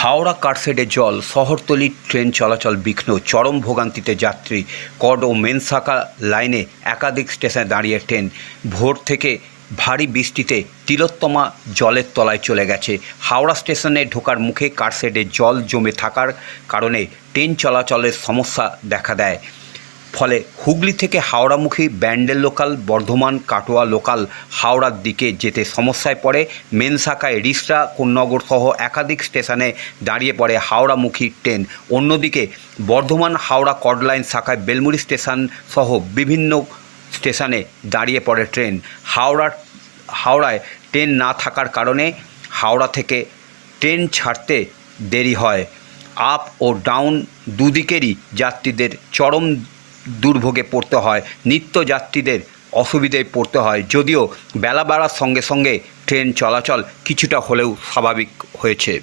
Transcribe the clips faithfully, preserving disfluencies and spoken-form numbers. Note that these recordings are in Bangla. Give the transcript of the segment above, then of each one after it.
হাওড়া কারশেডে জল, শহরতলির ট্রেন চলাচল বিঘ্ন, চরম ভোগান্তিতে যাত্রী। কড ও মেনসাকা লাইনে একাধিক স্টেশনে দাঁড়িয়ে ট্রেন। ভোর থেকে ভারী বৃষ্টিতে তিলোত্তমা জলের তলায় চলে গেছে। হাওড়া স্টেশনে ঢোকার মুখে কারশেডে জল জমে থাকার কারণে ট্রেন চলাচলের সমস্যা দেখা দেয়। ফলে হুগলি থেকে হাওড়ামুখী ব্যান্ডেল লোকাল, বর্ধমান কাটোয়া লোকাল হাওড়ার দিকে যেতে সমস্যায় পড়ে। মেনসাকায় রিসরা, কোন্নগর সহ একাধিক স্টেশনে দাঁড়িয়ে পড়ে হাওড়ামুখী ট্রেন। অন্যদিকে বর্ধমান হাওড়া কড লাইন শাখায় বেলমুড়ি স্টেশন সহ বিভিন্ন স্টেশনে দাঁড়িয়ে পড়ে ট্রেন। হাওড়া হাওড়ায় ট্রেন না থাকার কারণে হাওড়া থেকে ট্রেন ছাড়তে দেরি হয়। আপ ও ডাউন দুদিকেরই যাত্রীদের চরম দুর্ভোগে পড়তে হয়, নিত্য যাত্রীদের অসুবিধায় পড়তে হয়। যদিও বেলা বাড়ার সঙ্গে সঙ্গে ট্রেন চলাচল কিছুটা হলেও স্বাভাবিক হয়েছে।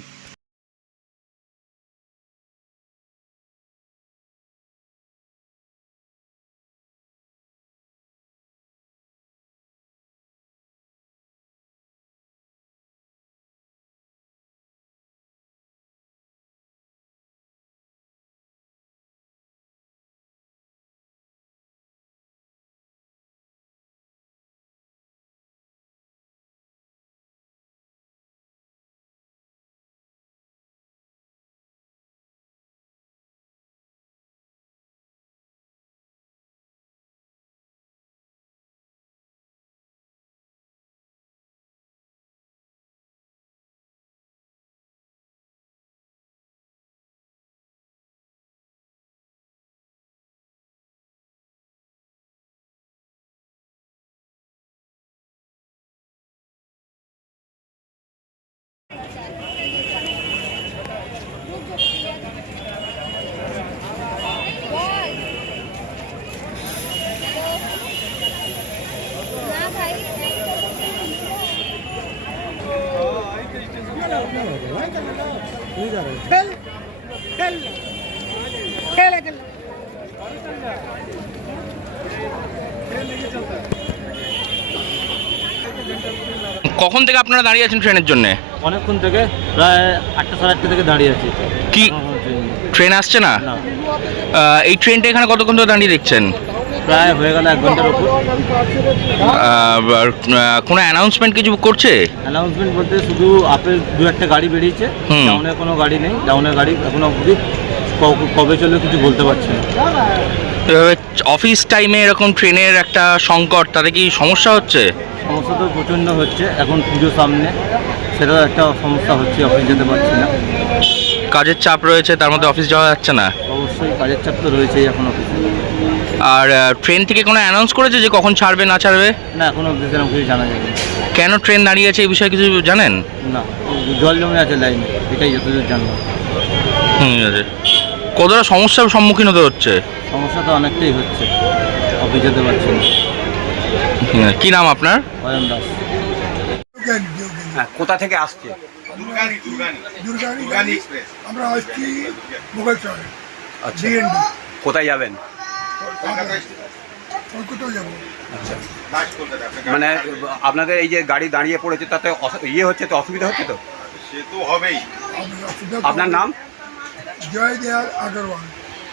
কখন থেকে আপনারা দাঁড়িয়ে আছেন ট্রেনের জন্য? অনেকক্ষণ থেকে, প্রায় আটটা সাড়ে আটটা থেকে দাঁড়িয়ে আছি। কি ট্রেন আসছে না? আহ, এই ট্রেনটা এখানে কতক্ষণ ধরে দাঁড়িয়ে দেখছেন? প্রায় হয়ে গেল এক ঘন্টার উপর। কোনো অ্যানাউন্সমেন্ট কিছু করছে? অ্যানাউন্সমেন্ট বলতে শুধু আপের দু একটা গাড়ি বেরিয়েছে, ডাউনের কোনো গাড়ি নেই। ডাউনের গাড়ি এখনো অবধি কবে চলবে কিছু বলতে পারছে না। অফিস টাইমে এরকম ট্রেনের একটা সংকট, তাতে কি সমস্যা হচ্ছে? সমস্যা তো প্রচণ্ড হচ্ছে, এখন পুজো সামনে, সেটাও একটা সমস্যা হচ্ছে, অফিস যেতে পারছি না। কাজের চাপ রয়েছে, তার মধ্যে অফিস যাওয়া যাচ্ছে না? অবশ্যই কাজের চাপ তো রয়েছেই এখন অফিসে। আর ট্রেন থেকে কোনো অ্যানাউন্স করেছে যে কখন ছাড়বে না ছাড়বে? না, এখনো অবধি সেরকম কিছু জানা যাবে না। কেন ট্রেন দাঁড়িয়ে আছে এই বিষয়ে কিছু জানেন? না, জল জমে আছে লাইনে, এটাই যতদূর জানবো। হুম, আছে। কতটা সমস্যার সম্মুখীন হতে হচ্ছে? সমস্যা তো অনেকটাই হচ্ছে, অফিস যেতে পারছি না। কি নাম আপনার? অয়ন দাস। হ্যাঁ, কোথা থেকে আসছে? আমরা আসছি মোগল চরে। আচ্ছা, কোথায় যাবেন? কলকাতাও যাবো। আচ্ছা, মানে আপনাদের এই যে গাড়ি দাঁড়িয়ে পড়েছে তাতে ইয়ে হচ্ছে তো, অসুবিধা হচ্ছে তো? সে তো হবেই। আপনার নাম? জয় দয়াল আগরওয়াল।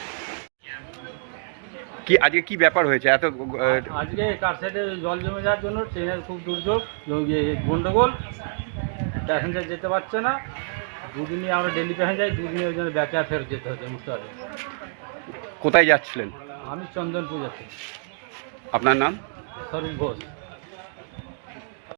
কি আজকে কি ব্যাপার হয়েছে এত? আজকে কারশেডে জল জমে যাওয়ার জন্য ট্রেনের খুব দুর্যোগ, গন্ডগোল, প্যাসেঞ্জার যেতে পারছে না। দুদিনই আমরা ডেলি প্যাসেঞ্জার, দুদিনে ওই জন্য ব্যাকে ফেরত যেতে হচ্ছে মুস্তারে। কোথায় যাচ্ছিলেন? আমি চন্দনপুর যাচ্ছি। আপনার নাম? সরুল ঘোষ।